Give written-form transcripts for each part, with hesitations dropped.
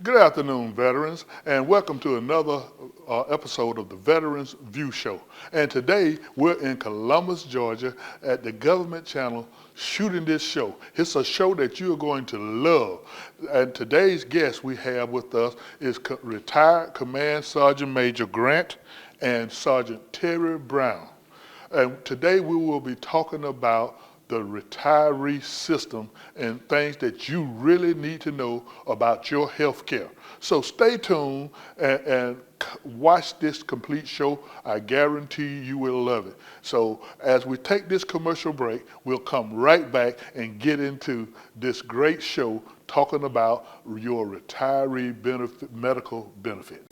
Good afternoon, veterans, and welcome to another episode of the Veterans View Show. And today we're in Columbus, Georgia at the government channel shooting this show. It's a show that you're going to love. And today's guest we have with us is retired Command Sergeant Major Grant and Sergeant Terry Brown. And today we will be talking about the retiree system and things that you really need to know about your health care. So stay tuned and watch this complete show. I guarantee you will love it. So as we take this commercial break, we'll come right back and get into this great show talking about your retiree medical benefit.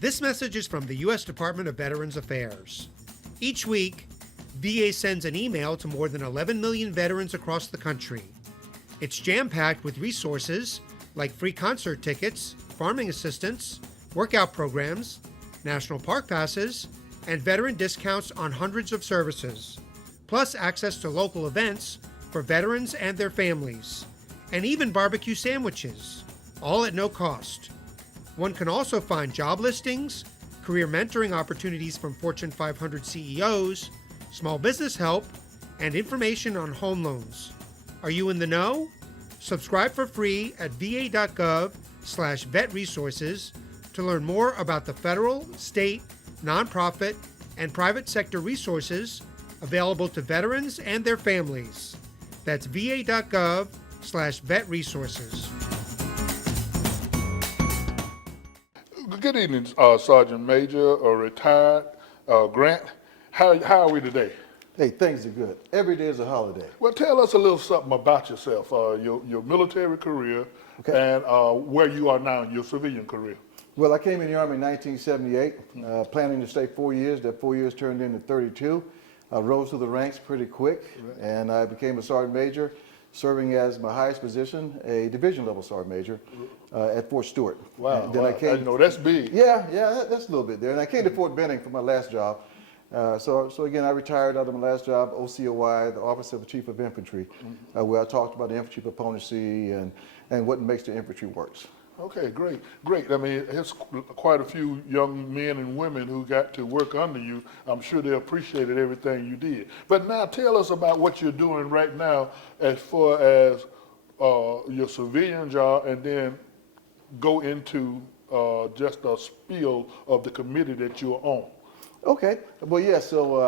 This message is from the U.S. Department of Veterans Affairs. Each week, VA sends an email to more than 11 million veterans across the country. It's jam-packed with resources like free concert tickets, farming assistance, workout programs, national park passes, and veteran discounts on hundreds of services, plus access to local events for veterans and their families, and even barbecue sandwiches, all at no cost. One can also find job listings, career mentoring opportunities from Fortune 500 CEOs, small business help, and information on home loans. Are you in the know? Subscribe for free at va.gov/vetresources to learn more about the federal, state, nonprofit, and private sector resources available to veterans and their families. That's va.gov/vetresources. Good evening, Sergeant Major or retired Grant. How are we today? Hey, things are good. Every day is a holiday. Well, tell us a little something about yourself, your military career, Okay. and where you are now in your civilian career. Well, I came in the Army in 1978, planning to stay 4 years. That 4 years turned into 32. I rose through the ranks pretty quick, and I became a sergeant major, serving as my highest position, a division level sergeant major at Fort Stewart. Wow, And then I came, know that's big. Yeah, that's a little bit there. And I came to Fort Benning for my last job. So again, I retired out of my last job, OCOI, the Office of the Chief of Infantry, where I talked about the infantry proponency and what makes the infantry works. Okay, great. I mean, it's quite a few young men and women who got to work under you. I'm sure they appreciated everything you did. But now tell us about what you're doing right now as far as your civilian job, and then go into just a spiel of the committee that you're on. Okay. Well, yeah. So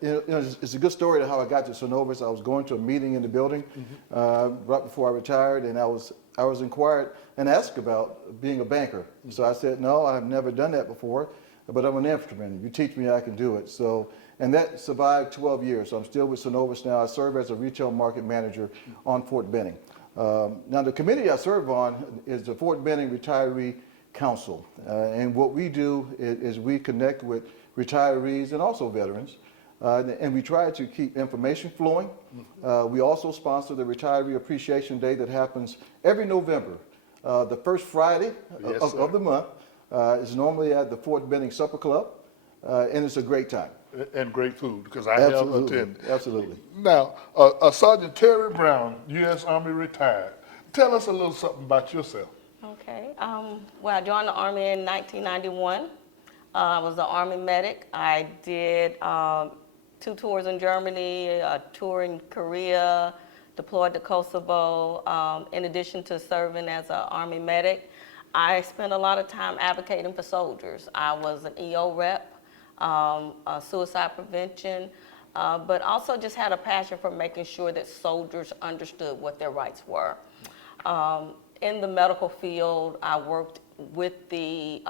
it's a good story to how I got to Synovus. I was going to a meeting in the building right before I retired, and I was inquired and asked about being a banker. So I said, no, I've never done that before, but I'm an infantryman. You teach me, I can do it. So, and that survived 12 years. So I'm still with Synovus now. I serve as a retail market manager on Fort Benning. Now, the committee I serve on is the Fort Benning Retiree Council. And what we do is we connect with retirees and also veterans. And we try to keep information flowing. We also sponsor the Retiree Appreciation Day that happens every November. The first Friday of the month is normally at the Fort Benning Supper Club, and it's a great time. And great food, because I have attended. Absolutely. Now, Sergeant Terry Brown, U.S. Army retired. Tell us a little something about yourself. Okay. Well, I joined the Army in 1991. I was an Army medic. I did 2 tours in Germany, a tour in Korea, deployed to Kosovo. In addition to serving as an Army medic, I spent a lot of time advocating for soldiers. I was an EO rep, suicide prevention, but also just had a passion for making sure that soldiers understood what their rights were. In the medical field, I worked with the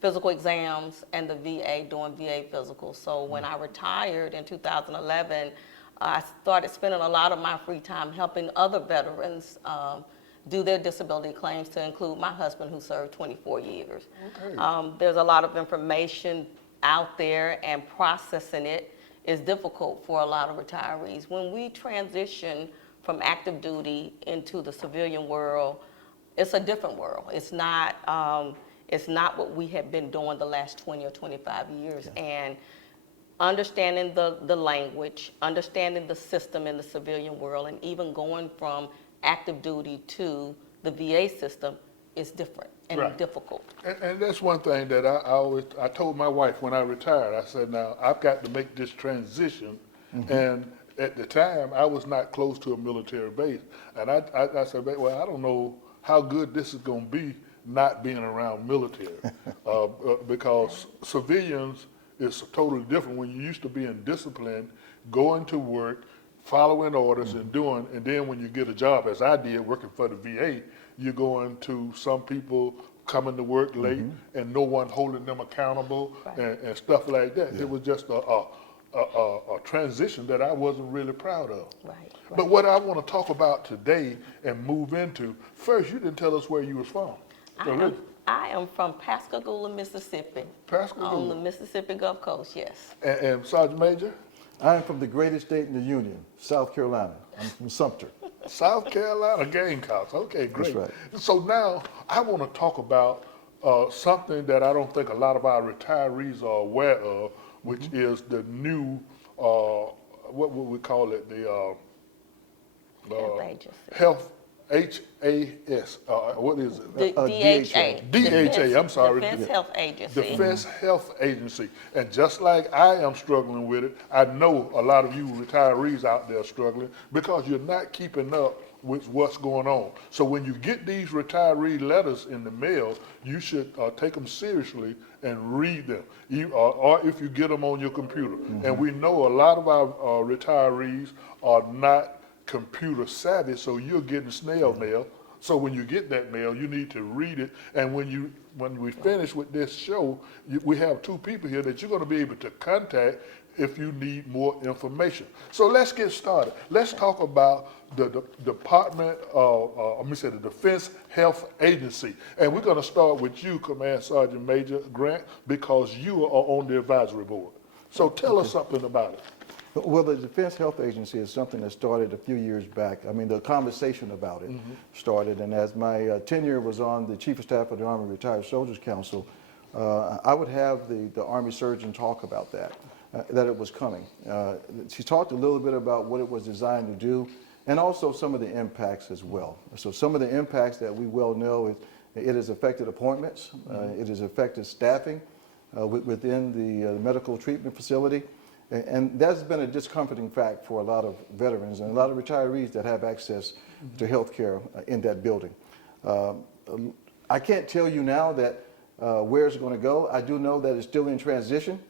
physical exams and the VA doing VA physicals. So when I retired in 2011, I started spending a lot of my free time helping other veterans do their disability claims, to include my husband, who served 24 years. Okay. There's a lot of information out there, and processing it is difficult for a lot of retirees. When we transition from active duty into the civilian world, it's a different world. It's not what we have been doing the last 20 or 25 years. Yeah. And understanding the language, understanding the system in the civilian world, and even going from active duty to the VA system is different and Right. difficult. And that's one thing that I told my wife when I retired. I said, now I've got to make this transition. And at the time, I was not close to a military base. And I said, well, I don't know how good this is going to be not being around military. Because civilians is totally different when you used to be in discipline, going to work, following orders and doing, and then when you get a job, as I did, working for the VA, you're going to some people coming to work late and no one holding them accountable. Right. and stuff like that. Yeah. It was just a transition that I wasn't really proud of. Right. But what I want to talk about today and move into, first, you didn't tell us where you was from. I am from Pascagoula, Mississippi. Pascagoula. On the Mississippi Gulf Coast, yes. And Sergeant Major? I am from the greatest state in the Union, South Carolina. I'm from Sumter. South Carolina Gamecocks. Okay, great. That's right. So now I want to talk about something that I don't think a lot of our retirees are aware of, which is the new, what would we call it? The Health agency. Health HAS. What is it? The DHA. DHA, I'm sorry. Defense Health Agency. Defense Health Agency. And just like I am struggling with it, I know a lot of you retirees out there are struggling because you're not keeping up with what's going on. So when you get these retiree letters in the mail, you should take them seriously and read them, or if you get them on your computer. And we know a lot of our retirees are not computer savvy, so you're getting snail mail. So when you get that mail, you need to read it. And when we finish with this show, we have two people here that you're going to be able to contact if you need more information. So let's get started. Let's talk about the Department of, the Defense Health Agency. And we're going to start with you, Command Sergeant Major Grant, because you are on the advisory board. So tell us something about it. Well, the Defense Health Agency is something that started a few years back. I mean, the conversation about it started, and as my tenure was on the Chief of Staff of the Army Retired Soldiers Council, I would have the Army surgeon talk about that it was coming. She talked a little bit about what it was designed to do, and also some of the impacts as well. So some of the impacts that we well know is it has affected appointments, it has affected staffing within the medical treatment facility. And that's been a discomforting fact for a lot of veterans and a lot of retirees that have access to health care in that building. I can't tell you now that where it's going to go. I do know that it's still in transition,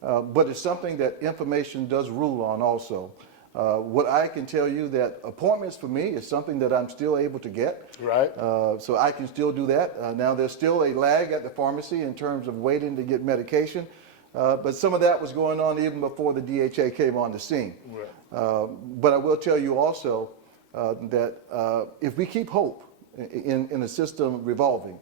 but it's something that information does rule on also. What I can tell you that appointments for me is something that I'm still able to get. Right. So I can still do that. Now there's still a lag at the pharmacy in terms of waiting to get medication. But some of that was going on even before the DHA came on the scene. Right. But I will tell you also that if we keep hope in a system evolving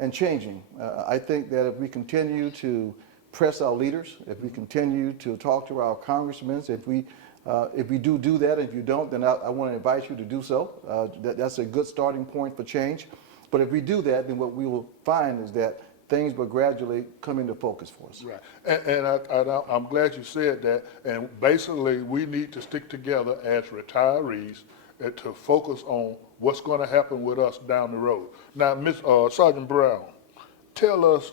and changing, I think that if we continue to press our leaders, if we continue to talk to our congressmen, if we do that, and if you don't, then I want to invite you to do so. That's a good starting point for change. But if we do that, then what we will find is that things will gradually come into focus for us. Right. And I'm glad you said that. And basically, we need to stick together as retirees to focus on what's going to happen with us down the road. Now, Sergeant Brown, tell us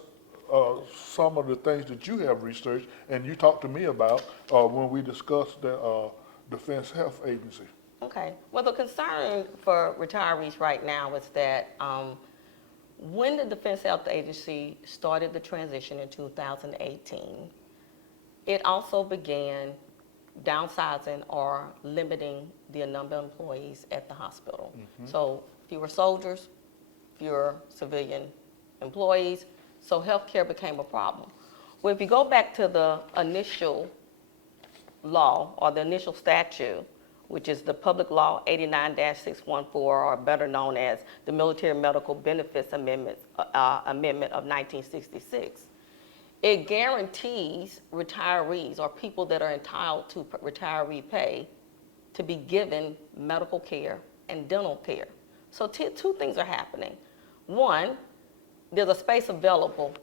some of the things that you have researched and you talked to me about when we discussed the Defense Health Agency. Okay. Well, the concern for retirees right now is that when the Defense Health Agency started the transition in 2018, it also began downsizing or limiting the number of employees at the hospital. So fewer soldiers, fewer civilian employees, so healthcare became a problem. Well, if you go back to the initial law or the initial statute, which is the Public Law 89-614, or better known as the Military Medical Benefits Amendment of 1966. It guarantees retirees or people that are entitled to retiree pay to be given medical care and dental care. So two things are happening. One, there's a space available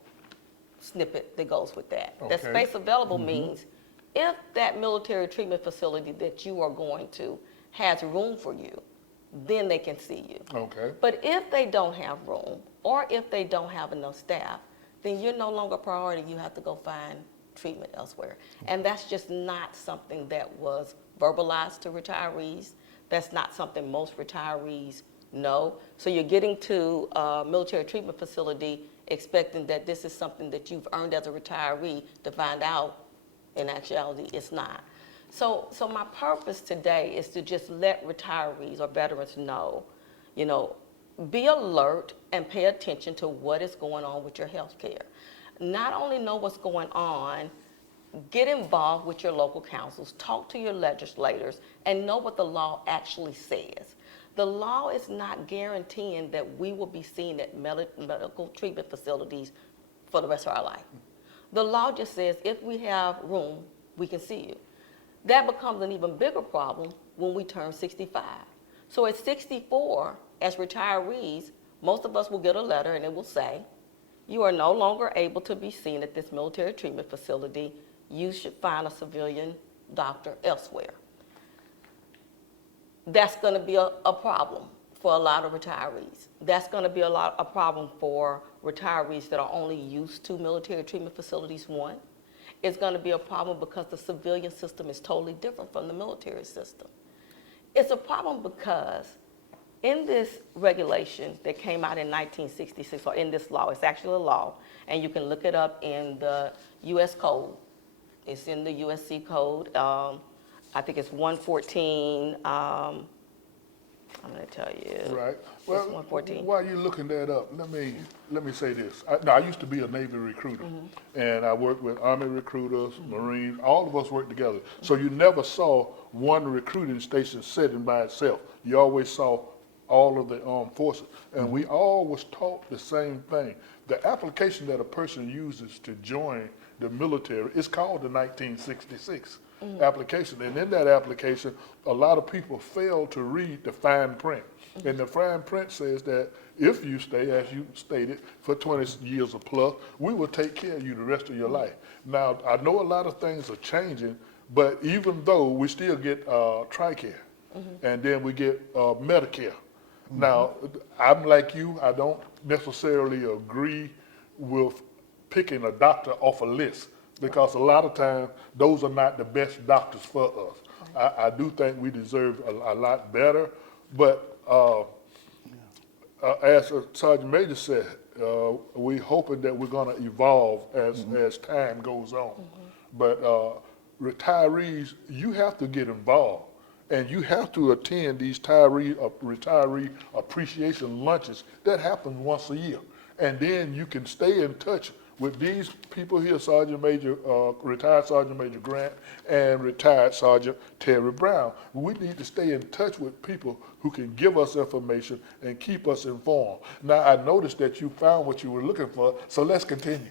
snippet that goes with that. That Okay. space available means if that military treatment facility that you are going to has room for you, then they can see you. Okay. But if they don't have room, or if they don't have enough staff, then you're no longer a priority. You have to go find treatment elsewhere. And that's just not something that was verbalized to retirees. That's not something most retirees know. So you're getting to a military treatment facility expecting that this is something that you've earned as a retiree, to find out in actuality it's not. So my purpose today is to just let retirees or veterans know, be alert and pay attention to what is going on with your health care. Not only know what's going on, get involved with your local councils, talk to your legislators, and know what the law actually says. The law is not guaranteeing that we will be seen at medical treatment facilities for the rest of our life. The law just says if we have room, we can see you. That becomes an even bigger problem when we turn 65. So at 64, as retirees, most of us will get a letter and it will say, you are no longer able to be seen at this military treatment facility. You should find a civilian doctor elsewhere. That's going to be a problem for a lot of retirees. That's going to be a problem for retirees that are only used to military treatment facilities, one. It's going to be a problem because the civilian system is totally different from the military system. It's a problem because in this regulation that came out in 1966, or in this law, it's actually a law, and you can look it up in the U.S. Code. It's in the USC Code. I think it's 114. I'm going to tell you. Right. It's Well, 114. while you're looking that up, let me say this. I used to be a Navy recruiter, and I worked with Army recruiters, Marines. All of us worked together. So you never saw one recruiting station sitting by itself. You always saw all of the armed forces, and we all was taught the same thing. The application that a person uses to join the military is called the 1966 application, and in that application, a lot of people fail to read the fine print. And the fine print says that if you stay, as you stated, for 20 years or plus, we will take care of you the rest of your life. Now, I know a lot of things are changing, but even though we still get TRICARE, and then we get Medicare. Now, I'm like you, I don't necessarily agree with picking a doctor off a list, because a lot of times those are not the best doctors for us. I do think we deserve a lot better, but as Sergeant Major said, we're hoping that we're going to evolve as time goes on. But retirees, you have to get involved. And you have to attend these retiree appreciation lunches that happen once a year. And then you can stay in touch with these people here, retired Sergeant Major Grant and retired Sergeant Terry Brown. We need to stay in touch with people who can give us information and keep us informed. Now, I noticed that you found what you were looking for, so let's continue.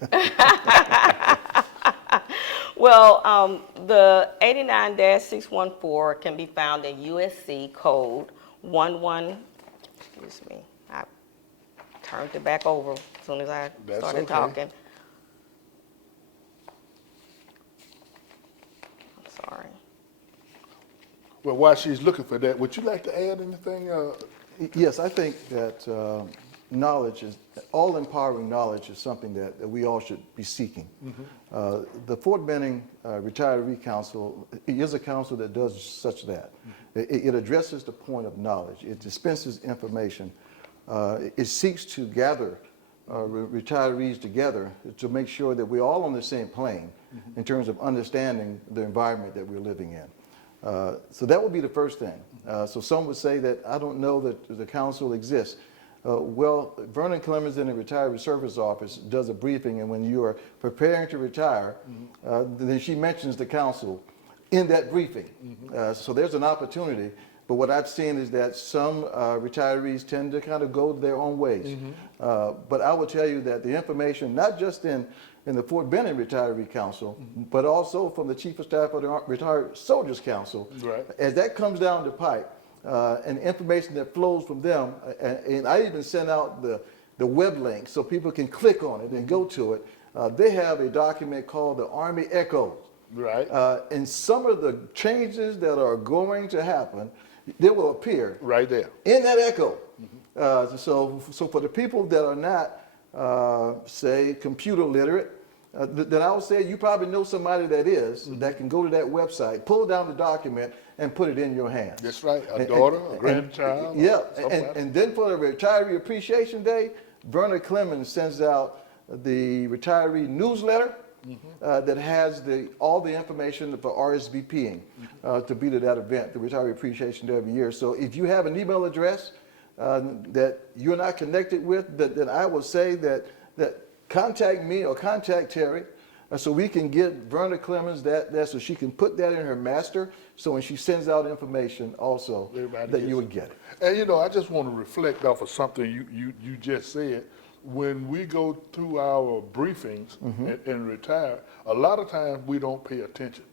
Well, the 89-614 can be found in USC Code 11. Excuse me, I turned it back over as soon as I started talking. I'm sorry. Well, while she's looking for that, would you like to add anything? Yes, I think that knowledge is, all empowering knowledge is something that we all should be seeking. The Fort Benning Retiree Council is a council that does such that. It addresses the point of knowledge. It dispenses information. It seeks to gather retirees together to make sure that we're all on the same plane in terms of understanding the environment that we're living in. So that would be the first thing. So some would say that I don't know that the council exists. Well, Vernon Clemens in the Retired Reservist Office does a briefing, and when you are preparing to retire, then she mentions the council in that briefing. So there's an opportunity, but what I've seen is that some retirees tend to kind of go their own ways. But I will tell you that the information, not just in in the Fort Benning Retiree Council, but also from the Chief of Staff of the Retired Soldiers Council. Right. As that comes down the pipe, and information that flows from them, and I even send out the web link so people can click on it and go to it. They have a document called the Army Echo. Right. And some of the changes that are going to happen, they will appear Right there. in that echo. So for the people that are not, say, computer literate, then I would say you probably know somebody that is, that can go to that website, pull down the document, and put it in your hands. That's right. A daughter, a grandchild. Yeah, somebody. and then for the Retiree Appreciation Day, Verna Clemens sends out the retiree newsletter that has all the information for RSVPing to be to that event, the Retiree Appreciation Day every year. So if you have an email address that you're not connected with, then I would say that contact me or contact Terry so we can get Verna Clemens that so she can put that in her master, so when she sends out information also, Everybody that gets you would it. get it. And you know, I just want to reflect off of something you just said. When we go through our briefings and retire, a lot of times we don't pay attention.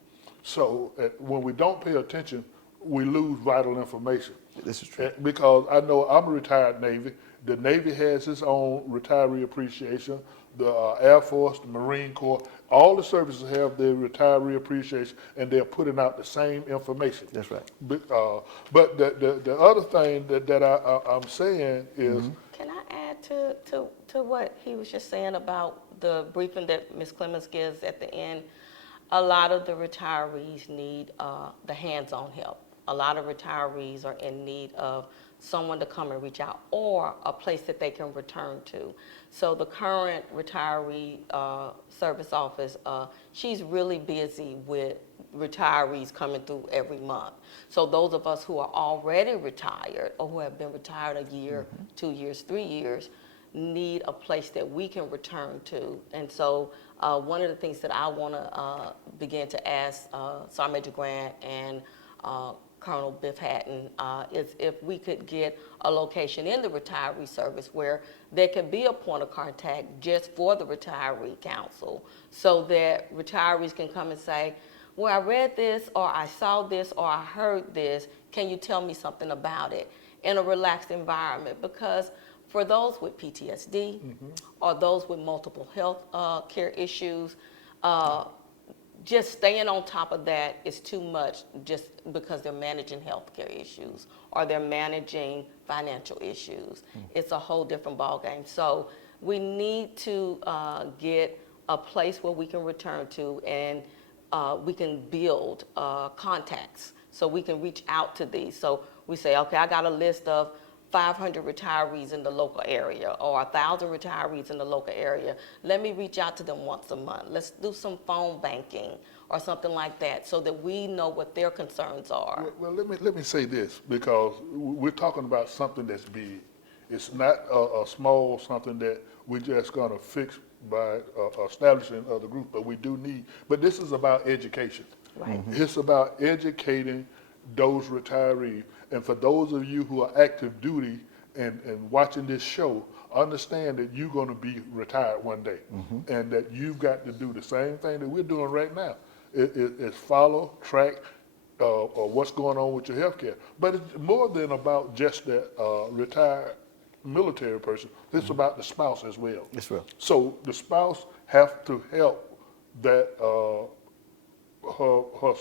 So when we don't pay attention, we lose vital information. This is true. Because I know I'm a retired Navy. The Navy has its own retiree appreciation. The Air Force, the Marine Corps, all the services have their retiree appreciation, and they're putting out the same information. That's right. But the other thing that I'm saying is, Can I add to what he was just saying about the briefing that Ms. Clemens gives at the end? A lot of the retirees need the hands-on help. A lot of retirees are in need of someone to come and reach out, or a place that they can return to. So the current retiree service office, she's really busy with retirees coming through every month. So those of us who are already retired or who have been retired a year, 2 years, 3 years, need a place that we can return to. And so one of the things that I want to begin to ask Sergeant Major Grant and Colonel Biff Hatton is if we could get a location in the retiree service where there can be a point of contact just for the retiree council, so that retirees can come and say, well, I read this, or I saw this, or I heard this, can you tell me something about it, in a relaxed environment? Because for those with PTSD or those with multiple health care issues, just staying on top of that is too much, just because they're managing healthcare issues or they're managing financial issues. It's a whole different ballgame. So we need to get a place where we can return to, and we can build contacts so we can reach out to these. So we say, okay, I got a list of 500 retirees in the local area, or 1,000 retirees in the local area. Let me reach out to them once a month. Let's do some phone banking or something like that, so that we know what their concerns are. well, let me say this, because we're talking about something that's big. It's not a small something that we're just going to fix by establishing other groups, but we do need. But this is about education. Right. It's about educating those retirees. And for those of you who are active duty and watching this show, understand that you're going to be retired one day, and that you've got to do the same thing that we're doing right now. It's follow, track, or what's going on with your health care. But it's more than about just that retired military person. It's about the spouse as well. Yes, sir. So the spouse have to help that Her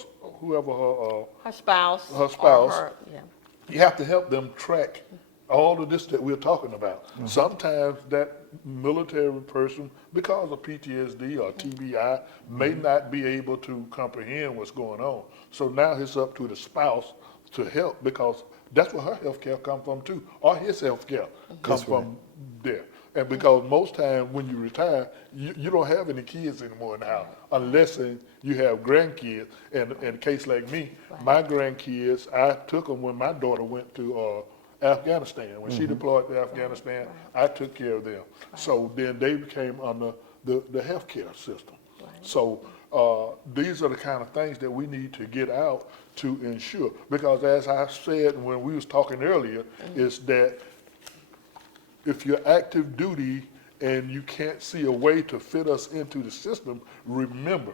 spouse. Her spouse. Or her, yeah. you have to help them track all of this that we're talking about. Sometimes that military person, because of PTSD or TBI, may not be able to comprehend what's going on. So now it's up to the spouse to help, because that's where her health care comes from too, or his health care comes from there. And because most times when you retire, you don't have any kids anymore in the house, unless you have grandkids. And in a case like me, my grandkids, I took them when my daughter went to Afghanistan. When she deployed to Afghanistan, I took care of them. So then they became under the health care system. So these are the kind of things that we need to get out to ensure. Because as I said when we was talking earlier, is that if you're active duty and you can't see a way to fit us into the system, remember,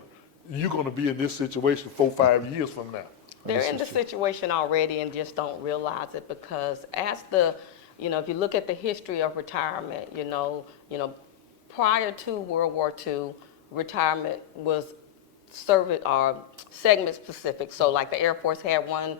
you're going to be in this situation 4-5 years from now. They're in the situation already and just don't realize it because if you look at the history of retirement, prior to World War II, retirement was service or segment specific. So like the Air Force had one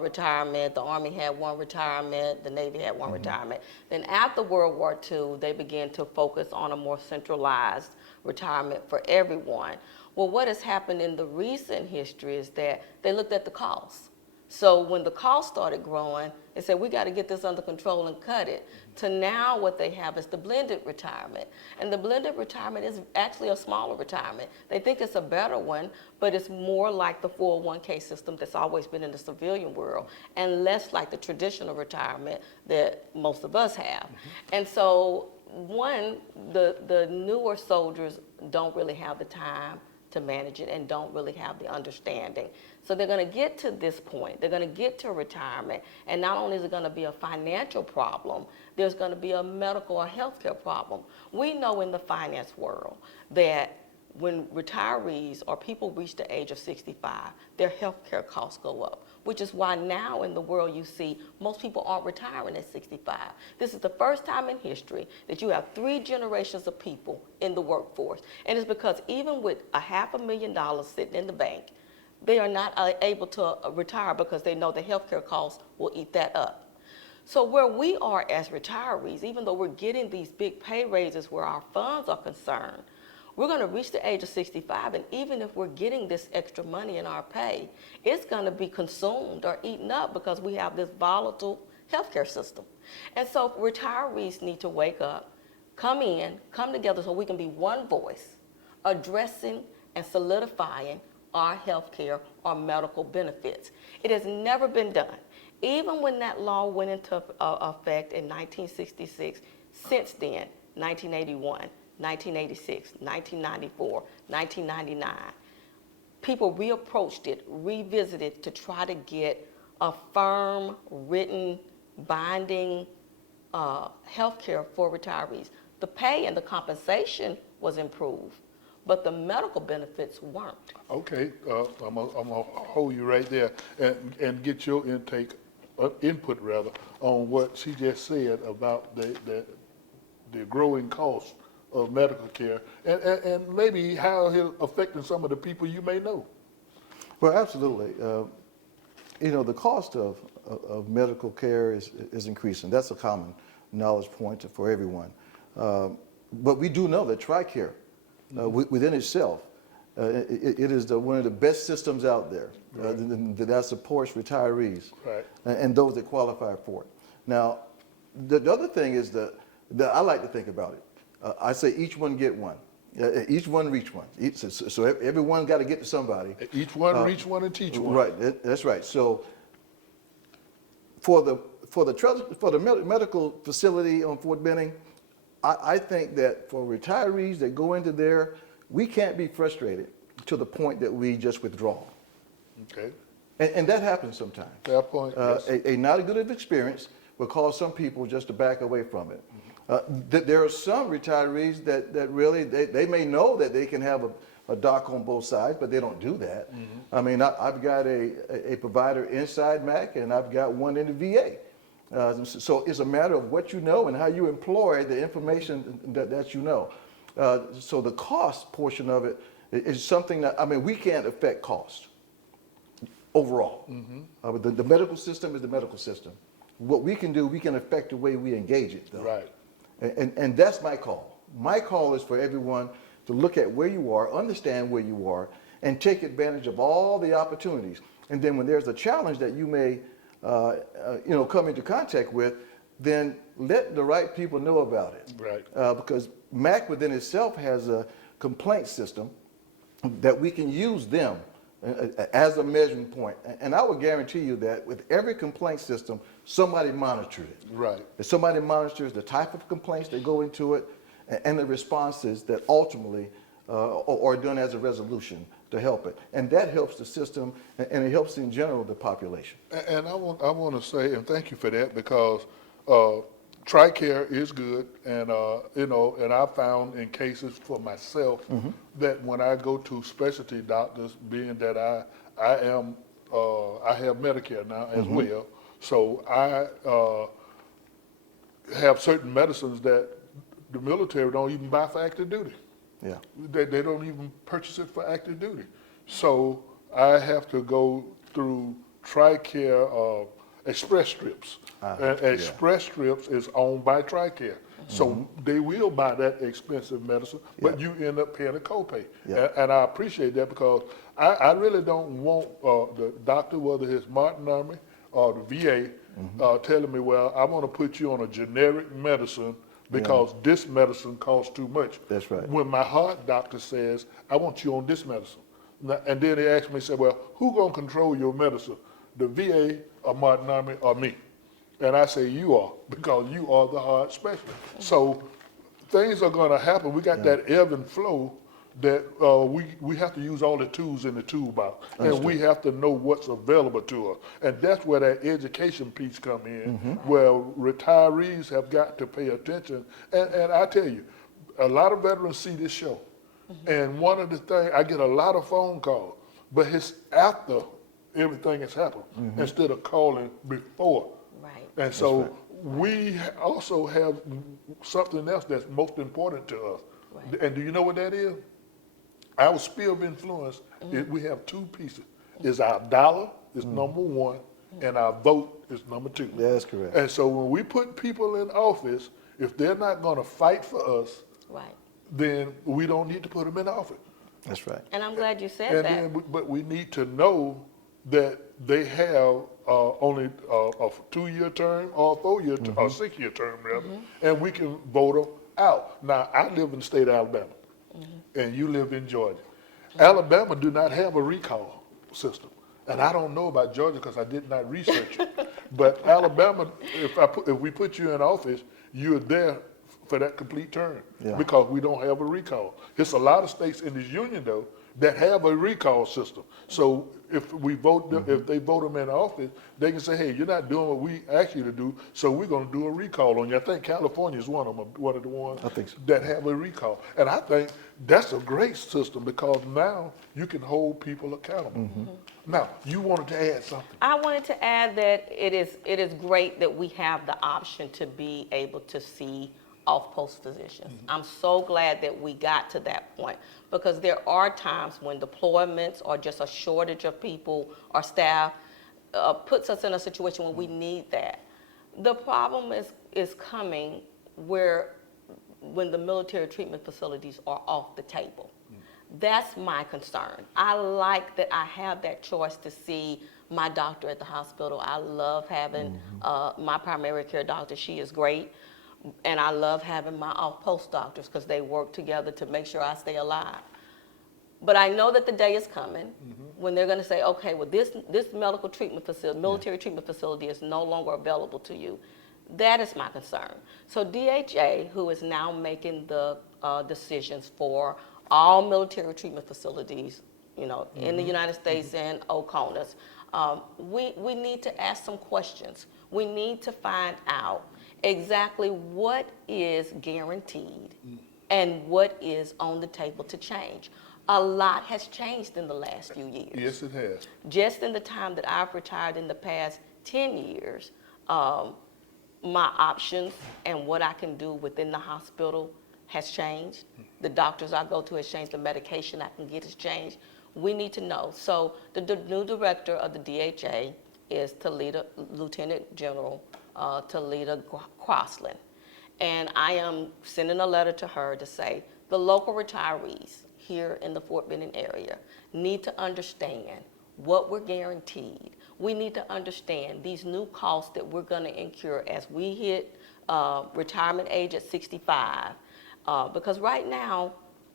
retirement, the Army had one retirement, the Navy had one retirement. Then after World War II, they began to focus on a more centralized retirement for everyone. Well, what has happened in the recent history is that they looked at the costs. So when the cost started growing, they said, we got to get this under control and cut it. To now what they have is the blended retirement. And the blended retirement is actually a smaller retirement. They think it's a better one, but it's more like the 401k system that's always been in the civilian world and less like the traditional retirement that most of us have. And so the newer soldiers don't really have the time to manage it and don't really have the understanding. So they're going to get to this point. They're going to get to retirement, and not only is it going to be a financial problem, there's going to be a medical or healthcare problem. We know in the finance world that when retirees or people reach the age of 65, their healthcare costs go up, which is why now in the world you see most people aren't retiring at 65. This is the first time in history that you have 3 generations of people in the workforce. And it's because even with $500,000 sitting in the bank, they are not able to retire because they know the healthcare costs will eat that up. So where we are as retirees, even though we're getting these big pay raises where our funds are concerned, we're going to reach the age of 65, and even if we're getting this extra money in our pay, it's going to be consumed or eaten up because we have this volatile healthcare system. And so retirees need to wake up, come together so we can be one voice addressing and solidifying our healthcare or medical benefits. It has never been done. Even when that law went into effect in 1966, since then, 1981, 1986, 1994, 1999. People reapproached it, revisited to try to get a firm, written, binding health care for retirees. The pay and the compensation was improved, but the medical benefits weren't. Okay, I'm gonna hold you right there and get your input rather, on what she just said about the growing cost of medical care, and maybe how it's affecting some of the people you may know. Well, absolutely. The cost of medical care is increasing. That's a common knowledge point for everyone. But we do know that TRICARE, within itself, it is one of the best systems out there that supports retirees and those that qualify for it. Now, the other thing is that I like to think about it. I say each one get one. Each one reach one. So everyone got to get to somebody. Each one reach one and teach one. Right, that's right. So for the medical facility on Fort Benning, I think that for retirees that go into there, we can't be frustrated to the point that we just withdraw. Okay. And that happens sometimes. Fair point. Yes. A not a good experience will cause some people just to back away from it. There are some retirees that really, they may know that they can have a doc on both sides, but they don't do that. I mean, I've got a provider inside MAC, and I've got one in the VA. So it's a matter of what you know and how you employ the information that you know. So the cost portion of it is something that, I mean, we can't affect cost overall. But the medical system is the medical system. What we can do, we can affect the way we engage it, though. Right. And that's my call. My call is for everyone to look at where you are, understand where you are, and take advantage of all the opportunities. And then when there's a challenge that you may come into contact with, then let the right people know about it. Right. Because MAC within itself has a complaint system that we can use them as a measuring point. And I would guarantee you that with every complaint system, somebody monitors it. Right. That somebody monitors the type of complaints that go into it and the responses that ultimately are done as a resolution to help it. And that helps the system, and it helps in general the population. And I want to say, and thank you for that, because TRICARE is good, and and I found in cases for myself that when I go to specialty doctors, being that I have Medicare now as well, so I have certain medicines that the military don't even buy for active duty. Yeah. They don't even purchase it for active duty. So I have to go through TRICARE Express Scripts. And Express Scripts is owned by TRICARE. So they will buy that expensive medicine, but you end up paying a copay. Yeah. And I appreciate that because I really don't want the doctor, whether it's Martin Army or the VA, telling me, well, I'm going to put you on a generic medicine because this medicine costs too much. That's right. When my heart doctor says, I want you on this medicine. And then they ask me, say, well, who going to control your medicine? The VA or Martin Army or me? And I say, you are, because you are the heart specialist. So things are going to happen. We got that ebb and flow that we have to use all the tools in the toolbox. And we have to know what's available to us. And that's where that education piece come in, where retirees have got to pay attention. And I tell you, a lot of veterans see this show. And one of the things, I get a lot of phone calls, but it's after everything has happened instead of calling before. Right. And so we also have something else that's most important to us. Right. And do you know what that is? Our sphere of influence, we have two pieces. Is our dollar is number one, and our vote is number two. That's correct. And so when we put people in office, if they're not going to fight for us, Right. then we don't need to put them in office. That's right. And I'm glad you said And that. then, but we need to know that they have only a 2-year term or a 4-year or 6-year term rather, and we can vote them out. Now, I live in the state of Alabama, and you live in Georgia. Alabama do not have a recall system. And I don't know about Georgia because I did not research it. But Alabama, if we put you in office, you're there for that complete term because we don't have a recall. It's a lot of states in this union, though, that have a recall system. So if we vote them, if they vote them in office, they can say, hey, you're not doing what we asked you to do, so we're going to do a recall on you. I think California is one of the ones I think so. that have a recall. And I think that's a great system because now you can hold people accountable. Now, you wanted to add something. I wanted to add that it is great that we have the option to be able to see off-post physicians. I'm so glad that we got to that point because there are times when deployments or just a shortage of people or staff puts us in a situation where we need that. The problem is coming when the military treatment facilities are off the table. That's my concern. I like that I have that choice to see my doctor at the hospital. I love having my primary care doctor. She is great. And I love having my off-post doctors because they work together to make sure I stay alive. But I know that the day is coming when they're going to say, okay, well, this medical treatment facility, military treatment facility is no longer available to you. That is my concern. So DHA, who is now making the decisions for all military treatment facilities, in the United States and OCONUS, we need to ask some questions. We need to find out exactly what is guaranteed and what is on the table to change. A lot has changed in the last few years. Yes, it has. Just in the time that I've retired in the past 10 years, my options and what I can do within the hospital has changed. The doctors I go to has changed. The medication I can get has changed. We need to know. So the new director of the DHA is Lieutenant General Talita Crossland. And I am sending a letter to her to say the local retirees here in the Fort Benning area need to understand what we're guaranteed. We need to understand these new costs that we're going to incur as we hit retirement age at 65. Because right now,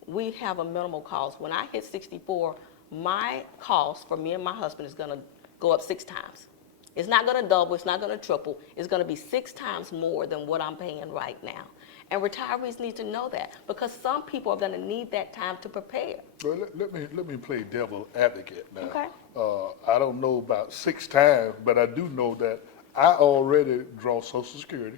we have a minimal cost. When I hit 64, my cost for me and my husband is going to go up 6 times. It's not going to double, it's not going to triple. It's going to be 6 times more than what I'm paying right now. And retirees need to know that because some people are going to need that time to prepare. Well, let me play devil advocate now. Okay. I don't know about 6 times, but I do know that I already draw Social Security.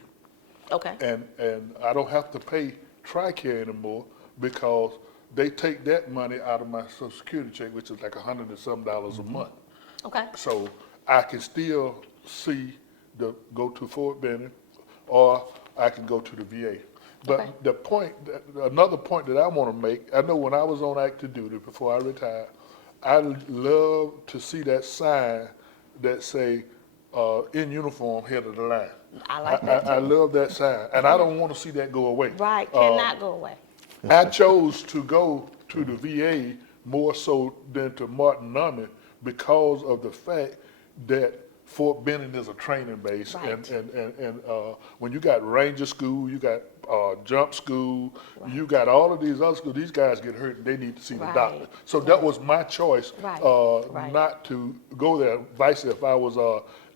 Okay. And I don't have to pay TRICARE anymore because they take that money out of my Social Security check, which is like $100 and some a month. Okay. So I can still go to Fort Benning, or I can go to the VA. But Okay. another point that I want to make, I know when I was on active duty before I retired, I love to see that sign that say, in uniform, head of the line. I like that I too. love that sign, and I don't want to see that go away. Right, cannot go away. I chose to go to the VA more so than to Martin Army because of the fact that Fort Benning is a training base, Right. and when you got Ranger School, you got Jump School, you got all of these other schools. These guys get hurt and they need to see the doctor. Right. So that was my choice, Right. Right. not to go there. Vice if I was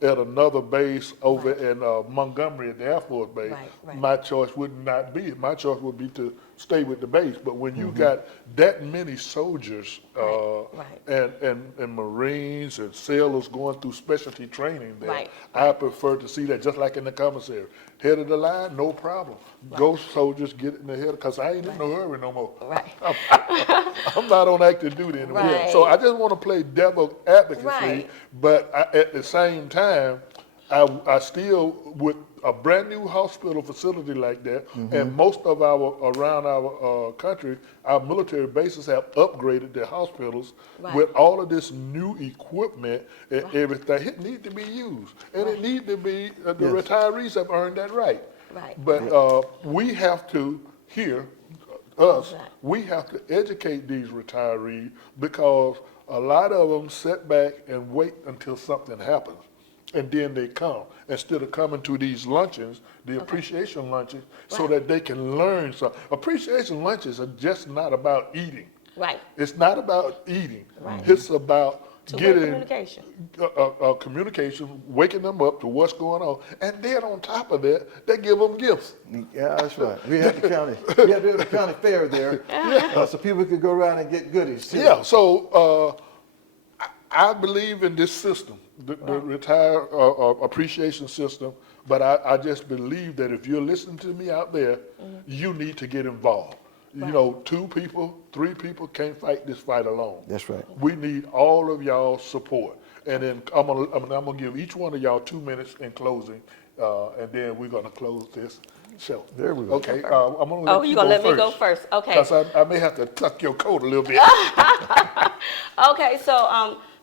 at another base over Right. in Montgomery at the Air Force Base, Right, right. my choice would not be. My choice would be to stay with the base. But when you got that many soldiers Right. and Marines and sailors going through specialty training there, Right. I prefer to see that, just like in the commissary. Head of the line, no problem. Go soldiers, get in the head, because I ain't in no hurry no more. Right. I'm not on active duty anymore. Right. So I just want to play devil advocacy, Right. but at the same time, I still, with a brand new hospital facility like that, and most of around our country, our military bases have upgraded their hospitals Right. with all of this new equipment and everything. It needs to be used, and it needs to be, the retirees have earned that right. Right. But we have to, us, Exactly. we have to educate these retirees, because a lot of them sit back and wait until something happens, and then they come, instead of coming to these luncheons, the appreciation luncheons, so that they can learn something. Appreciation lunches are just not about eating. Right. It's not about eating. Right. It's about Two-way getting communication. communication, waking them up to what's going on, and then on top of that, they give them gifts. Yeah, that's right. We have the county fair there, so people could go around and get goodies too. Yeah, so I believe in this system, the retire appreciation system, but I just believe that if you're listening to me out there, you need to get involved. You know, 2 people, 3 people can't fight this fight alone. That's right. We need all of y'all support. And then I'm gonna give each one of y'all 2 minutes in closing, and then we're gonna close this show. There we go. Okay, I'm gonna let you you're gonna go let me go first. Okay. Because I may have to tuck your coat a little bit. Okay, so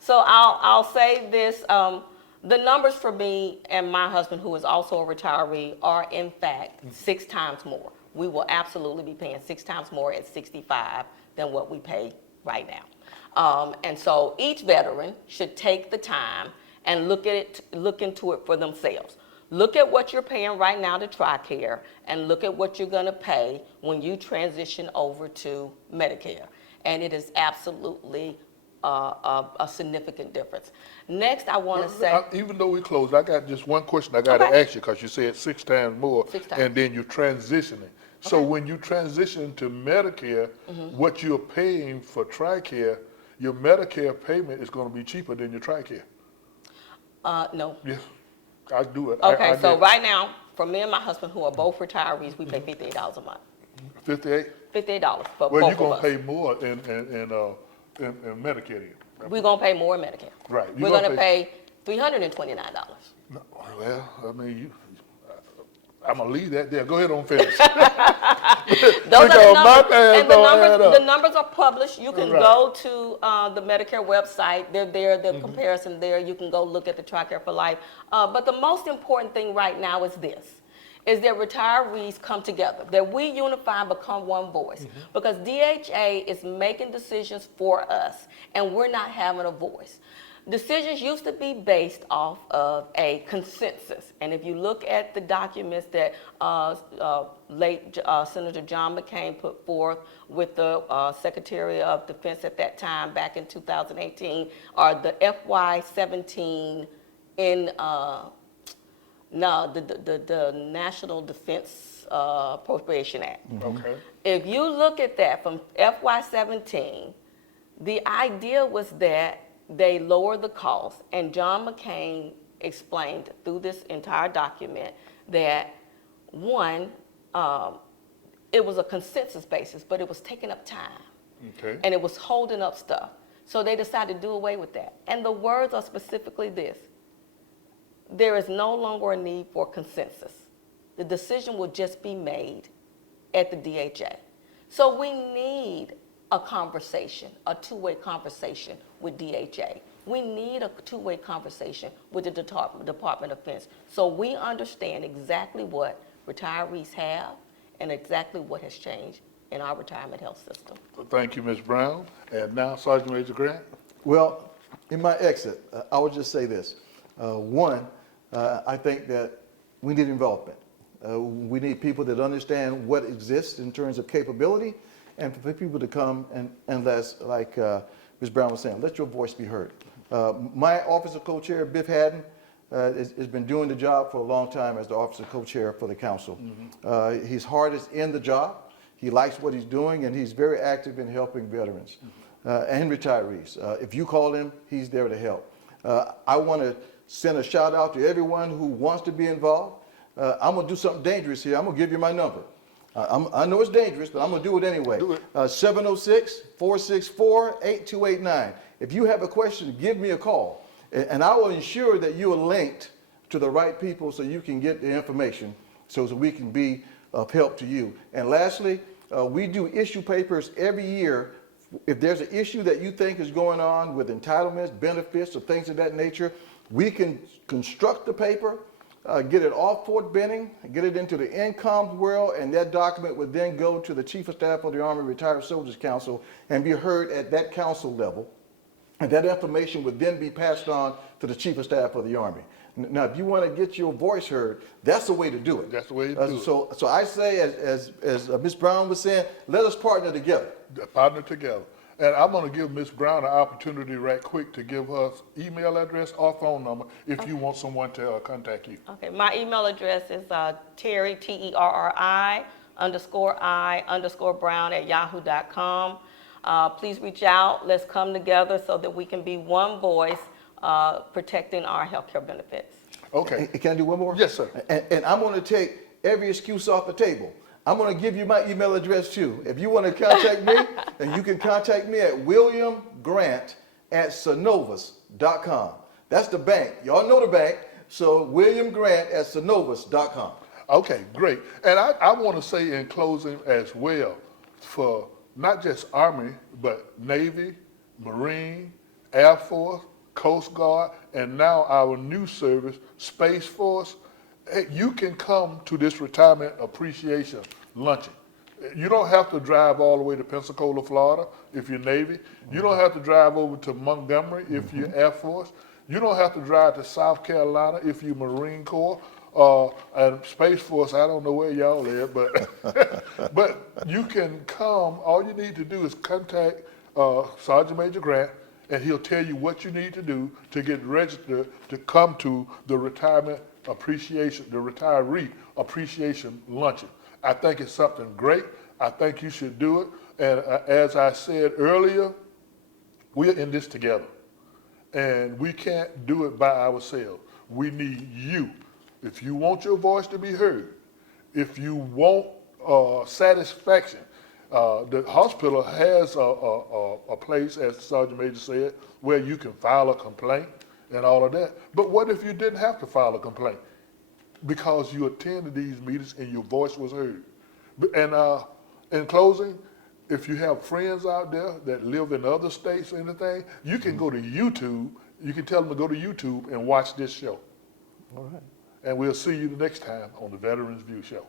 I'll say this. The numbers for me and my husband, who is also a retiree, are in fact 6 times more. We will absolutely be paying 6 times more at 65 than what we pay right now. And so each veteran should take the time and look into it for themselves. Look at what you're paying right now to TRICARE, and look at what you're going to pay when you transition over to Medicare. And it is absolutely a significant difference. Next, I want to say, Even though we closed, I got just one question I got to Okay. ask you, because you said 6 times more, 6 times. and then you're transitioning. So when you transition to Medicare, what you're paying for TRICARE, your Medicare payment is going to be cheaper than your TRICARE. no. Yes, I do it. Okay, I so get right now, for me and my husband, who are both retirees, we pay $58 a month. 58. $58 for Well, both you're of going us. to pay more in Medicare. Then. We're gonna pay more in Medicare. Right. We're You're gonna gonna pay $329. No, well, I mean, I'm gonna leave that there. Go ahead on finish. Those are Because the my numbers, math and the don't add numbers, up. the numbers are published. You can Right. go to the Medicare website. They're there, the comparison there. You can go look at the TRICARE for Life. But the most important thing right now is this, is that retirees come together, that we unify and become one voice. Because DHA is making decisions for us, and we're not having a voice. Decisions used to be based off of a consensus. And if you look at the documents that late Senator John McCain put forth with the Secretary of Defense at that time back in 2018, or the FY17 in the National Defense Appropriation Act. Okay. If you look at that from FY17, the idea was that they lower the cost, and John McCain explained through this entire document that one, it was a consensus basis, but it was taking up time. Okay. And it was holding up stuff. So they decided to do away with that. And the words are specifically this: there is no longer a need for consensus. The decision will just be made at the DHA. So we need a conversation, a two-way conversation with DHA. We need a two-way conversation with the Department of Defense, so we understand exactly what retirees have and exactly what has changed in our retirement health system. Thank you, Ms. Brown. And now, Sergeant Major Grant. Well, in my exit, I would just say this. One, I think that we need involvement. We need people that understand what exists in terms of capability, and for people to come and like Ms. Brown was saying, let your voice be heard. My office of co-chair, Biff Haddon, has been doing the job for a long time as the office of co-chair for the council. His heart is in the job. He likes what he's doing, and he's very active in helping veterans and retirees. If you call him, he's there to help. I want to send a shout out to everyone who wants to be involved. I'm going to do something dangerous here. I'm going to give you my number. I know it's dangerous, but I'm going to do it anyway. Do it. 706-464-8289. If you have a question, give me a call, and I will ensure that you are linked to the right people so you can get the information so that we can be of help to you. And lastly, we do issue papers every year. If there's an issue that you think is going on with entitlements, benefits, or things of that nature, we can construct the paper, get it off Fort Benning, get it into the income world, and that document would then go to the Chief of Staff of the Army Retired Soldiers Council and be heard at that council level. And that information would then be passed on to the Chief of Staff of the Army. Now, if you want to get your voice heard, that's the way to do it. That's the way to do it. So I say, as Ms. Brown was saying, let us partner together. Partner together. And I'm going to give Ms. Brown an opportunity right quick to give her email address or phone number if you want someone to contact you. Okay, my email address is Terry, Terri, _I_Brown at yahoo.com. Please reach out. Let's come together so that we can be one voice protecting our healthcare benefits. Okay. Can I do one more? Yes, sir. And I'm going to take every excuse off the table. I'm going to give you my email address too. If you want to contact me, then you can contact me at williamgrant@synovus.com. That's the bank. Y'all know the bank. So williamgrant@synovus.com. Okay, great. And I want to say in closing as well, for not just Army, but Navy, Marine, Air Force, Coast Guard, and now our new service, Space Force, hey, you can come to this retirement appreciation luncheon. You don't have to drive all the way to Pensacola, Florida, if you're Navy. You don't have to drive over to Montgomery if you're Air Force. You don't have to drive to South Carolina if you're Marine Corps. And Space Force, I don't know where y'all live, but but you can come. All you need to do is contact Sergeant Major Grant, and he'll tell you what you need to do to get registered to come to the retirement appreciation, the retiree appreciation luncheon. I think it's something great. I think you should do it. And as I said earlier, we're in this together, and we can't do it by ourselves. We need you. If you want your voice to be heard, if you want satisfaction, the hospital has a place, as Sergeant Major said, where you can file a complaint and all of that. But what if you didn't have to file a complaint because you attended these meetings and your voice was heard? And in closing, if you have friends out there that live in other states or anything, you can go to YouTube. You can tell them to go to YouTube and watch this show. All right. And we'll see you the next time on the Veterans View Show.